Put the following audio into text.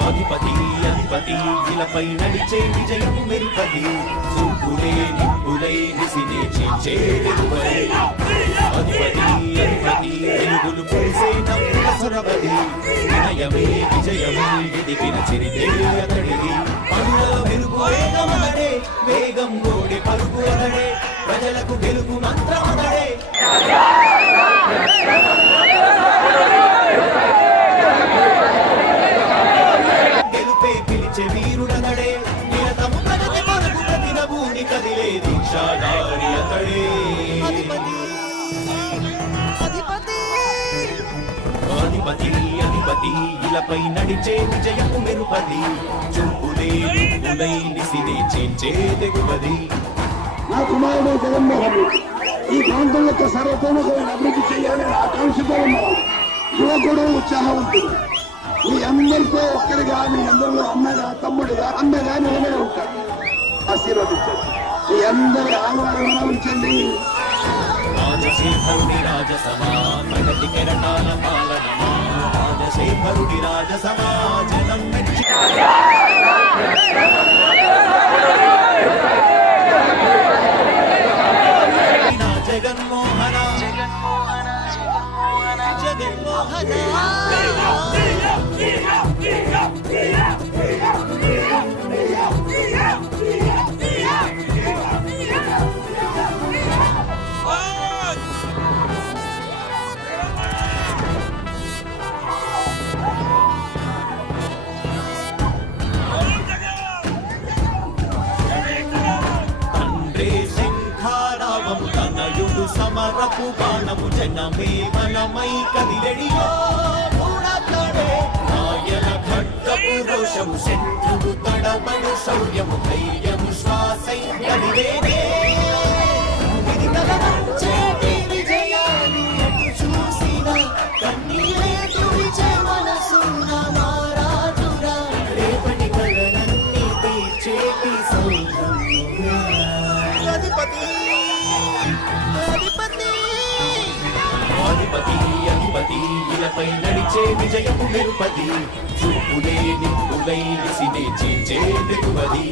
అధిపతి అధిపతి ఇలపై నడిచే విజయం మెరుపతి చూపులే నిప్పులై విసినే చేర్చే వెలుపై అధిపతి అధిపతి వెలుగులు పూసే నవ్వుల సురపతి వినయమే విజయమే ఎదిగిన చిరితే అతడిది పనులలో వెలుగు వేగమనడే వేగం గోడి పలుకు అతడే ప్రజలకు గెలుపు మంత్రం అతడే వీరుడతడే నిరతము ప్రగతి కొరకు ప్రతినభూని కదిలే దీక్షాధారి అతడే అధిపతి అధిపతి ఇలపై నడిచే విజయము మెరుపది చూపులే నిప్పులై నిసినే చేర్చే తెగువది. నా కుమారుడు జగన్మోహన్ రెడ్డి ఈ ప్రాంతం యొక్క సర్వతోముఖమైన అభివృద్ధి చేయాలని ఆకాంక్షతో ఉన్నాడు. యువకుడు ఉత్సాహవంతుడు మీ అందరితో ఒక్కరిగా మీ అందరిలో అమ్మగా తమ్ముడిగా అన్నగా నిలబడి ఉంటాడు. ఆశీర్వదించండి. మీ అందరి ఆహ్వానం ఉంచండి. రాజశేఖరుడి రాజసమా ప్రగతి కెరటాల పాలనమా రాజశేఖరుడి రాజసమా జనం మెచ్చి జగన్మోహన జగన్మోహన సమరపు బాణము జనమే మనమై కదిలెడియో మూడతడే నాయన ఖడ్గపు రోషము శత్రువు తడబడు శౌర్యము ధైర్యము శ్వాసై కదిలేనే ఇది కలవంచేటి విజయాలు ఎటు చూసిన కన్నీరే తుడిచే మనసున్న మారాజురా రేపటి కలలన్నీ తీర్చేటి సౌందర్యమురా అధిపతి అధిపతి అధిపతి ఇలపై నడిచే విజయము మెరుపది చూపులే నిప్పులై నిసినే చేర్చే తెగువది.